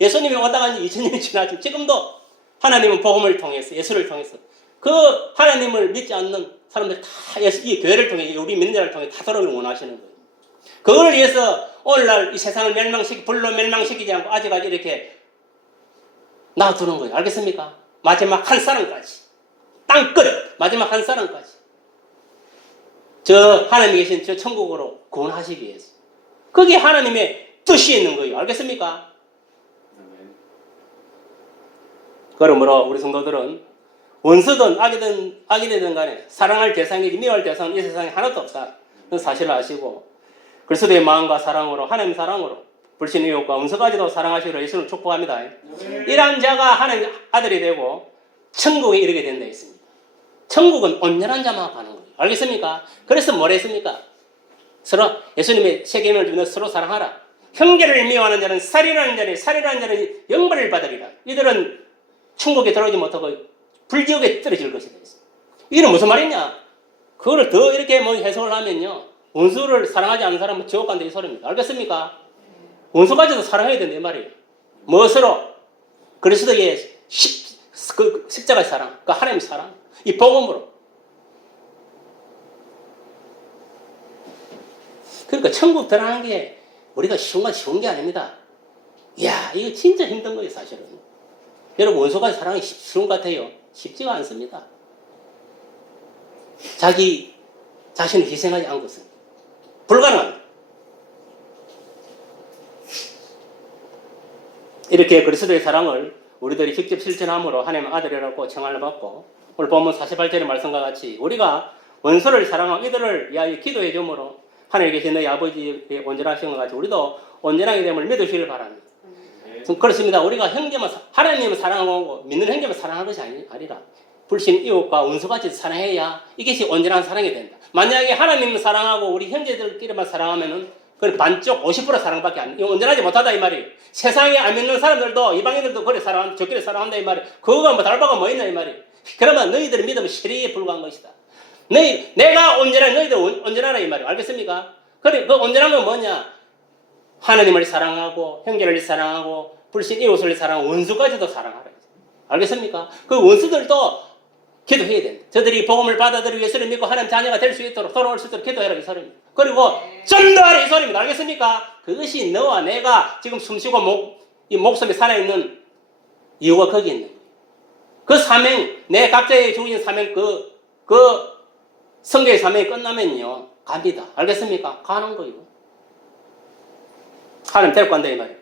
예수님이 왔다가 2000년이 지나지만 지금도 하나님은 복음을 통해서 예수를 통해서 그 하나님을 믿지 않는 사람들이 다 이 교회를 통해 우리 민들을 통해 다 돌아오기를 원하시는 거예요. 그걸 위해서 오늘날 이 세상을 불로 멸망시키지 않고 아직까지 이렇게 놔두는 거예요. 알겠습니까? 마지막 한 사람까지. 땅끝 마지막 한 사람까지. 저 하나님이 계신 저 천국으로 구원하시기 위해서. 그게 하나님의 뜻이 있는 거예요. 알겠습니까? 그러므로 우리 성도들은 원수든 악이든 간에 사랑할 대상이지 미워할 대상은 이 세상에 하나도 없다. 그 사실을 아시고 그리스도의 마음과 사랑으로 하나님 사랑으로 불신 이웃과 원수까지도 사랑하시기로 예수를 축복합니다. 이러한 자가 하나님 아들이 되고 천국에 이르게 된다 했습니다. 천국은 온전한 자만 가는 거예요. 알겠습니까? 그래서 뭐라 했습니까? 서로 예수님의 세계명을 주는 서로 사랑하라. 형제를 미워하는 자는 살인하는 자는 영벌을 받으리라. 이들은 천국에 들어오지 못하고 불지옥에 떨어질 것이다. 이는 무슨 말이냐? 그거를 더 이렇게 해석을 하면요. 원수를 사랑하지 않는 사람은 지옥 간다 이 소리입니다. 알겠습니까? 원수까지도 사랑해야 된다 이 말이에요. 무엇으로? 그리스도의 십자가의 사랑, 그 하나님의 사랑, 이 복음으로. 그러니까 천국 들어가는 게 우리가 쉬운 게 아닙니다. 이야, 이거 진짜 힘든 거예요, 사실은. 여러분, 원수까지 사랑하기 쉬운 것 같아요? 쉽지가 않습니다. 자기 자신을 희생하지 않은 것은 불가능합니다. 이렇게 그리스도의 사랑을 우리들이 직접 실천함으로 하나님의 아들이라고称함을 받고 오늘 본문 48절의 말씀과 같이 우리가 원수를 사랑하고 이들을 위하여 기도해 줌으로 하늘에 계신 너희 아버지의 온전하신 것 같이 우리도 온전하게 됨을 믿으시길 바랍니다. 그렇습니다. 우리가 하나님을 사랑하고 믿는 형제만 사랑하는 것이 아니라 불신 이웃과 원수같이 사랑해야 이것이 온전한 사랑이 된다. 만약에 하나님을 사랑하고 우리 형제들끼리만 사랑하면은 그 반쪽 50% 사랑밖에 안 돼. 온전하지 못하다 이 말이에요. 세상에 안 믿는 사람들도 이방인들도 그래 사랑한다. 저끼리 사랑한다 이 말이에요. 그거가 뭐 달바가 뭐 있나 이 말이에요. 그러면 너희들의 믿음은 시리에 불과한 것이다. 내가 온전한 너희들 온전하라 이 말이에요. 알겠습니까? 그래 그 온전한 건 뭐냐? 하나님을 사랑하고 형제를 사랑하고 불신 이웃을 사랑하고 원수까지도 사랑하라. 알겠습니까? 그 원수들도 기도해야 된다. 저들이 복음을 받아들이고 예수를 믿고 하나님 자녀가 될 수 있도록 돌아올 수 있도록 기도해라 이 소리입니다. 그리고 전도하라 이 소리입니다. 알겠습니까? 그것이 너와 내가 지금 숨쉬고 이 목숨이 살아있는 이유가 거기 있는 거예요. 그 사명, 내 각자의 주어진 사명, 그 성경의 사명이 끝나면요 갑니다. 알겠습니까? 가는 거예요. 하나님 데리고 간다 이 말이에요.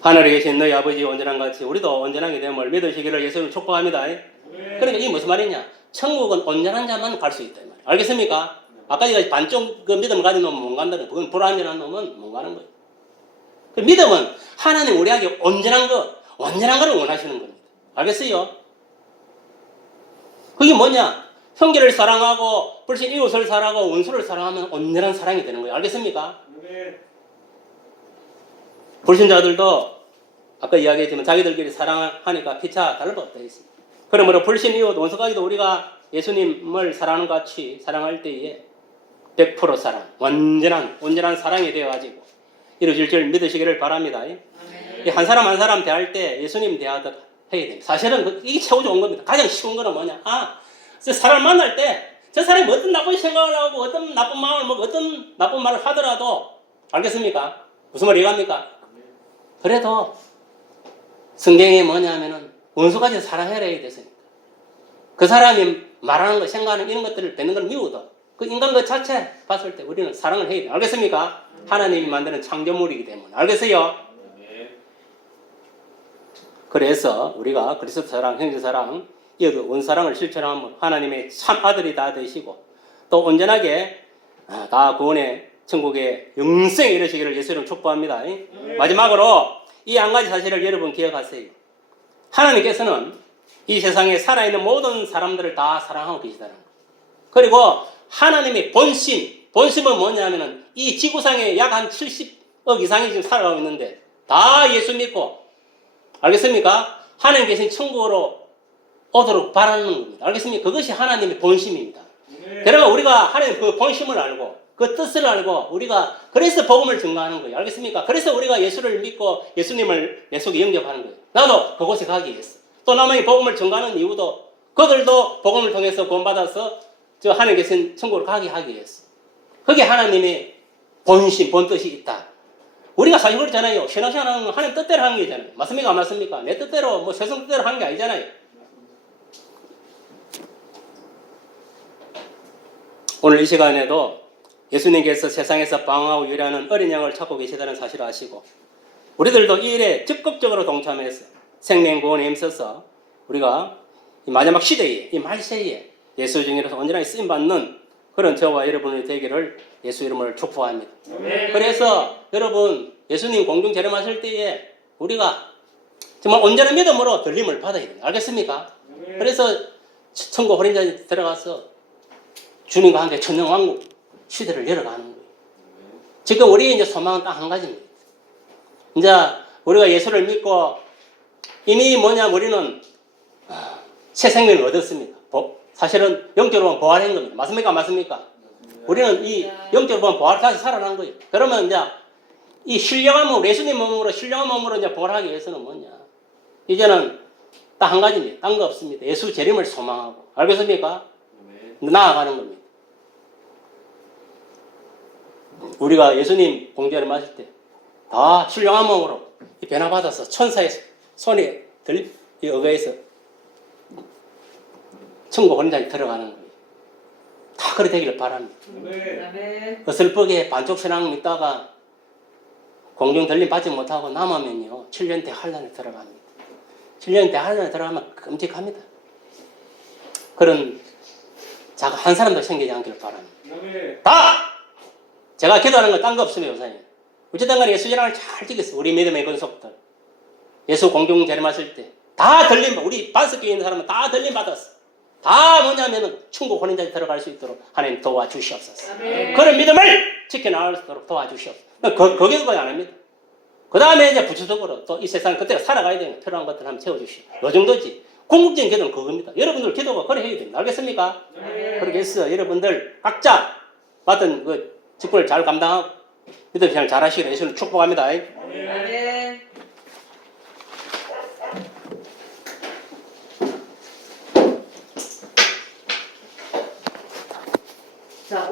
하늘에 계신 너희 아버지 온전한 같이 우리도 온전하게 됨을 믿으시기를 예수를 축복합니다. 그러니까 이게 무슨 말이냐? 천국은 온전한 자만 갈 수 있다 이 말이에요. 알겠습니까? 아까 제가 반쪽 그 믿음을 가진 놈은 못 간다는 그건 불완전한 놈은 못 가는 거예요. 그 믿음은 하나님 우리에게 온전한 거를 원하시는 겁니다. 알겠어요? 그게 뭐냐? 형제를 사랑하고 불신 이웃을 사랑하고 원수를 사랑하면 온전한 사랑이 되는 거예요. 알겠습니까? 불신자들도 아까 이야기했지만 자기들끼리 사랑하니까 피차 다를 바 없다 했습니다. 그러므로 불신 이웃 원수까지도 우리가 예수님을 사랑하는 것 같이 사랑할 때에 100% 사랑, 온전한 사랑이 되어가지고 이루어질 줄 믿으시기를 바랍니다. 한 사람 한 사람 대할 때 예수님 대하듯 해야 됩니다. 사실은 이게 최고 좋은 겁니다. 가장 쉬운 거는 뭐냐? 저 사람을 만날 때 저 사람이 어떤 나쁜 생각을 하고 어떤 나쁜 마음을 먹고 어떤 나쁜 말을 하더라도 알겠습니까? 무슨 말 이해합니까? 그래도 성경에 뭐냐면은 원수까지 사랑해라 해야 됐으니까 그 사람이 말하는 거 생각하는 이런 것들을 뱉는 걸 미워도 그 인간 것 자체 봤을 때 우리는 사랑을 해야 돼. 알겠습니까? 하나님이 만드는 창조물이기 때문에. 알겠어요? 그래서 우리가 그리스도 사랑, 형제 사랑, 이 원사랑을 실천하면 하나님의 참 아들이 다 되시고 또 온전하게 다 구원의 천국의 영생에 이르시기를 예수님 축복합니다. 마지막으로 이 한 가지 사실을 여러분 기억하세요. 하나님께서는 이 세상에 살아있는 모든 사람들을 다 사랑하고 계시다는 거예요. 그리고 하나님의 본심은 뭐냐면은 이 지구상에 약 한 70억 이상이 지금 살아가고 있는데 다 예수 믿고 알겠습니까? 하나님 계신 천국으로 오도록 바라는 겁니다. 알겠습니까? 그것이 하나님의 본심입니다. 그러면 우리가 하나님 그 본심을 알고 그 뜻을 알고 우리가 그래서 복음을 증거하는 거예요. 알겠습니까? 그래서 우리가 예수를 믿고 예수님을 내 속에 영접하는 거예요. 나도 그곳에 가기 위해서. 또 남에게 복음을 증거하는 이유도 그들도 복음을 통해서 구원받아서 저 하늘에 계신 천국으로 가게 하기 위해서. 그게 하나님의 본심, 본뜻이 있다. 우리가 사실 그렇잖아요. 신앙생활하는 건 하나님 뜻대로 하는 게잖아요. 맞습니까? 안 맞습니까? 내 뜻대로, 뭐 세상 뜻대로 하는 게 아니잖아요. 오늘 이 시간에도 예수님께서 세상에서 방황하고 유래하는 어린 양을 찾고 계시다는 사실을 아시고 우리들도 이 일에 적극적으로 동참해서 생명구원에 힘써서 우리가 이 마지막 시대에, 이 말세에 예수 증인으로서 온전하게 쓰임받는 그런 저와 여러분이 되기를 예수 이름으로 축복합니다. 그래서 여러분 예수님 공중 재림하실 때에 우리가 정말 온전한 믿음으로 들림을 받아야 됩니다. 알겠습니까? 그래서 천국 호린자에 들어가서 주님과 함께 천년왕국 시대를 열어가는 거예요. 지금 우리의 이제 소망은 딱 한 가지입니다. 이제 우리가 예수를 믿고 이미 우리는 새 생명을 얻었습니다. 사실은 영적으로 보면 부활한 겁니다. 맞습니까? 맞습니까? 우리는 이 영적으로 보면 부활 다시 살아난 거예요. 그러면 이제 이 신령한 몸, 예수님 몸으로 신령한 몸으로 이제 부활하기 위해서는 뭐냐? 이제는 딱 한 가지입니다. 딴 거 없습니다. 예수 재림을 소망하고. 알겠습니까? 나아가는 겁니다. 우리가 예수님 공전을 맞을 때 다 신령한 몸으로 변화받아서 천사의 손에 의거해서 천국 혼자에 들어가는 거예요. 다 그렇게 되기를 바랍니다. 어설프게 반쪽 신앙 믿다가 공중 들림 받지 못하고 남으면요 7년 대환란에 들어갑니다. 7년 대환란에 들어가면 끔찍합니다. 그런 자가 한 사람도 생기지 않기를 바랍니다. 다! 제가 기도하는 건 딴 거 없습니다. 요사님. 어쨌든 간에 예수 재림을 잘 지켰어요. 우리 믿음의 근속들. 예수 공중 재림하실 때 다 들림, 우리 5개 있는 사람은 다 들림 받았어. 다 뭐냐면은 천국 혼인자에 들어갈 수 있도록 하나님 도와주시옵소서. 그런 믿음을 지켜나갈 수 있도록 도와주시옵소서. 거기서 거의 안 합니다. 그 다음에 이제 부수적으로 또 이 세상 그때가 살아가야 되는 필요한 것들 한번 채워주시오. 요 정도지. 궁극적인 기도는 그겁니다. 여러분들 기도가 그래 해야 됩니다. 알겠습니까? 그렇게 해서 여러분들 각자 맡은 그 직분을 잘 감당하고 믿음 생활 잘 하시기를 예수를 축복합니다. 아멘. 자,